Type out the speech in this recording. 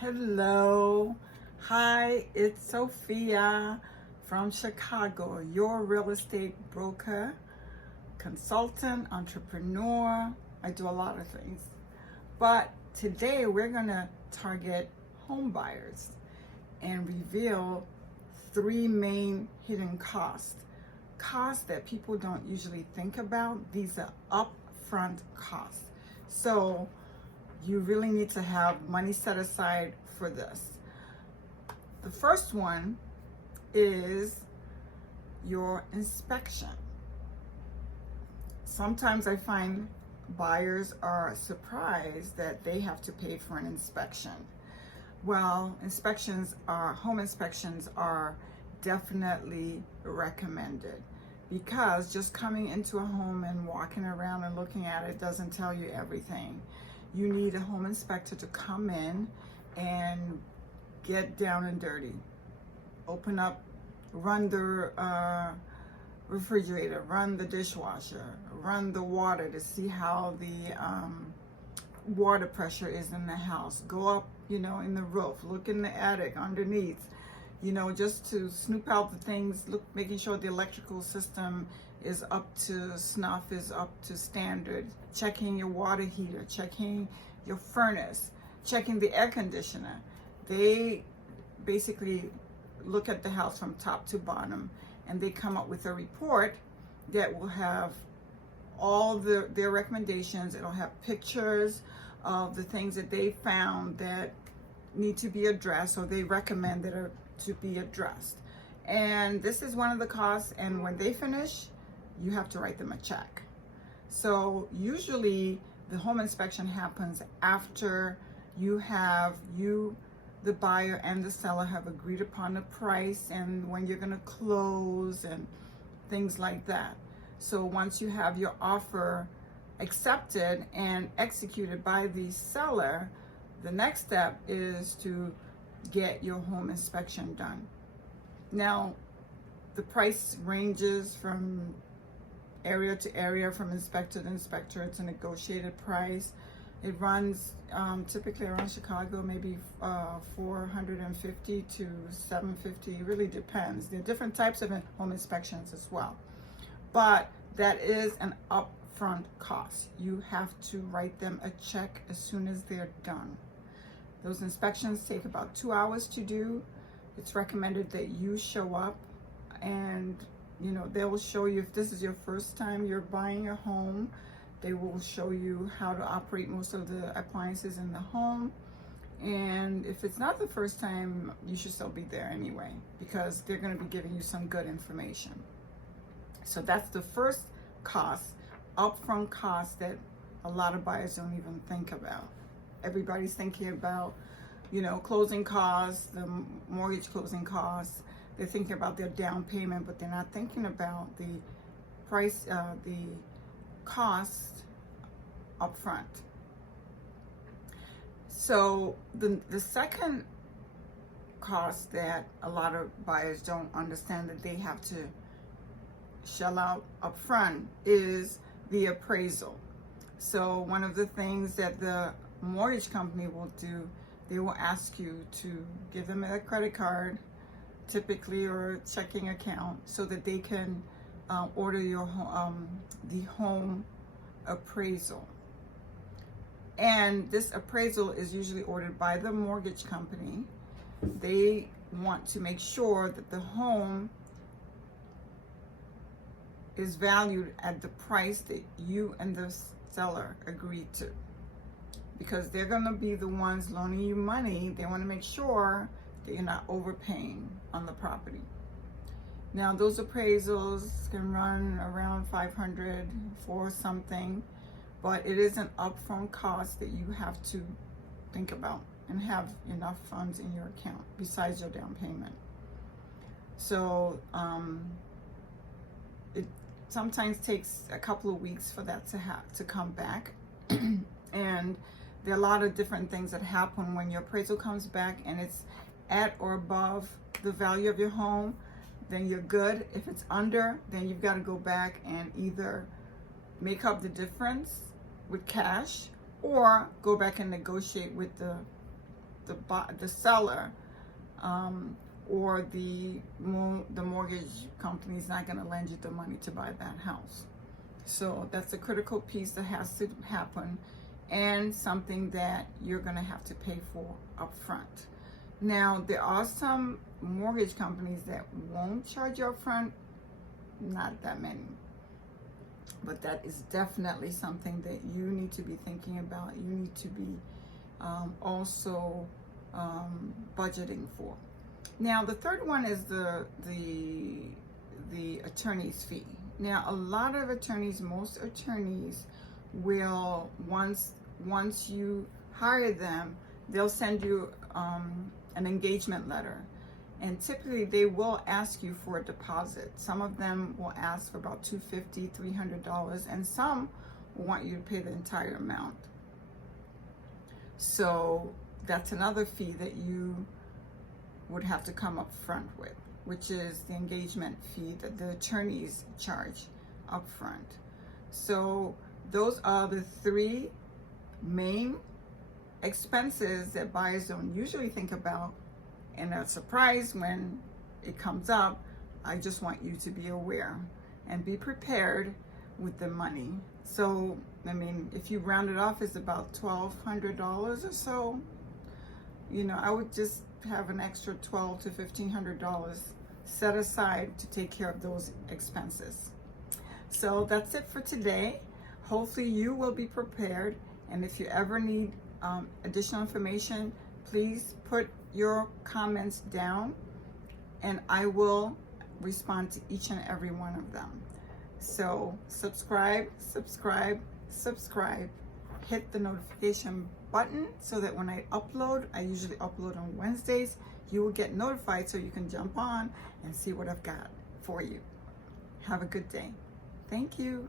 Hello. Hi, it's Sophia from Chicago, your real estate broker, consultant, entrepreneur. I do a lot of things. But today we're going to target home buyers and reveal three main hidden costs. Costs that people don't usually think about. These are upfront costs. So you really need to have money set aside for this. The first one is your inspection. Sometimes I find buyers are surprised that they have to pay for an inspection. Well, home inspections are definitely recommended, because just coming into a home and walking around and looking at it doesn't tell you everything. You need a home inspector to come in and get down and dirty. Open up, run the refrigerator, run the dishwasher, run the water to see how the water pressure is in the house. Go up, in the roof, look in the attic, underneath, just to snoop out the things, making sure the electrical system is up to snuff, is up to standard, checking your water heater, checking your furnace, checking the air conditioner. They basically look at the house from top to bottom, and they come up with a report that will have all their recommendations. It'll have pictures of the things that they found that need to be addressed, or they recommend that are to be addressed. And this is one of the costs, and when they finish, you have to write them a check. So usually the home inspection happens after the buyer and the seller have agreed upon the price and when you're going to close and things like that. So once you have your offer accepted and executed by the seller, the next step is to get your home inspection done. Now, the price ranges from area to area, from inspector to inspector. It's a negotiated price. It runs typically around Chicago, maybe $450 to $750. It really depends. There are different types of home inspections as well. But that is an upfront cost. You have to write them a check as soon as they're done. Those inspections take about 2 hours to do. It's recommended that you show up, and they will show you, if this is your first time you're buying a home, they will show you how to operate most of the appliances in the home. And if it's not the first time, you should still be there anyway, because they're going to be giving you some good information. So that's the first cost, upfront cost, that a lot of buyers don't even think about. Everybody's thinking about, closing costs, the mortgage closing costs. They're thinking about their down payment, but they're not thinking about the price, the cost up front. So the second cost that a lot of buyers don't understand that they have to shell out up front is the appraisal. So one of the things that the mortgage company will do, they will ask you to give them a credit card, typically, or a checking account, so that they can order your the home appraisal. And this appraisal is usually ordered by the mortgage company. They want to make sure that the home is valued at the price that you and the seller agreed to, because they're going to be the ones loaning you money. They want to make sure that you're not overpaying on the property. Now, those appraisals can run around $500 for something, but it is an upfront cost that you have to think about and have enough funds in your account besides your down payment. So it sometimes takes a couple of weeks for that to come back. And there are a lot of different things that happen when your appraisal comes back and it's at or above the value of your home. Then you're good. If it's under, then you've got to go back and either make up the difference with cash or go back and negotiate with the the seller or the mortgage company is not going to lend you the money to buy that house. So that's a critical piece that has to happen, and something that you're going to have to pay for up front. Now, there are some mortgage companies that won't charge you up front, not that many. But that is definitely something that you need to be thinking about. You need to be also budgeting for. Now, the third one is the attorney's fee. Now, a lot of attorneys, most attorneys will, once you hire them, they'll send you an engagement letter. And typically they will ask you for a deposit. Some of them will ask for about $250, $300, and some will want you to pay the entire amount. So that's another fee that you would have to come up front with, which is the engagement fee that the attorneys charge up front. So those are the three main expenses that buyers don't usually think about, and are surprised when it comes up. I just want you to be aware and be prepared with the money. So, I mean, if you round it off, it's about $1,200 or so. You know, I would just have an extra $1,200 to $1,500 set aside to take care of those expenses. So that's it for today. Hopefully you will be prepared, and if you ever need additional information, please put your comments down and I will respond to each and every one of them. So subscribe, hit the notification button so that when I upload, I usually upload on Wednesdays, you will get notified so you can jump on and see what I've got for you. Have a good day. Thank you.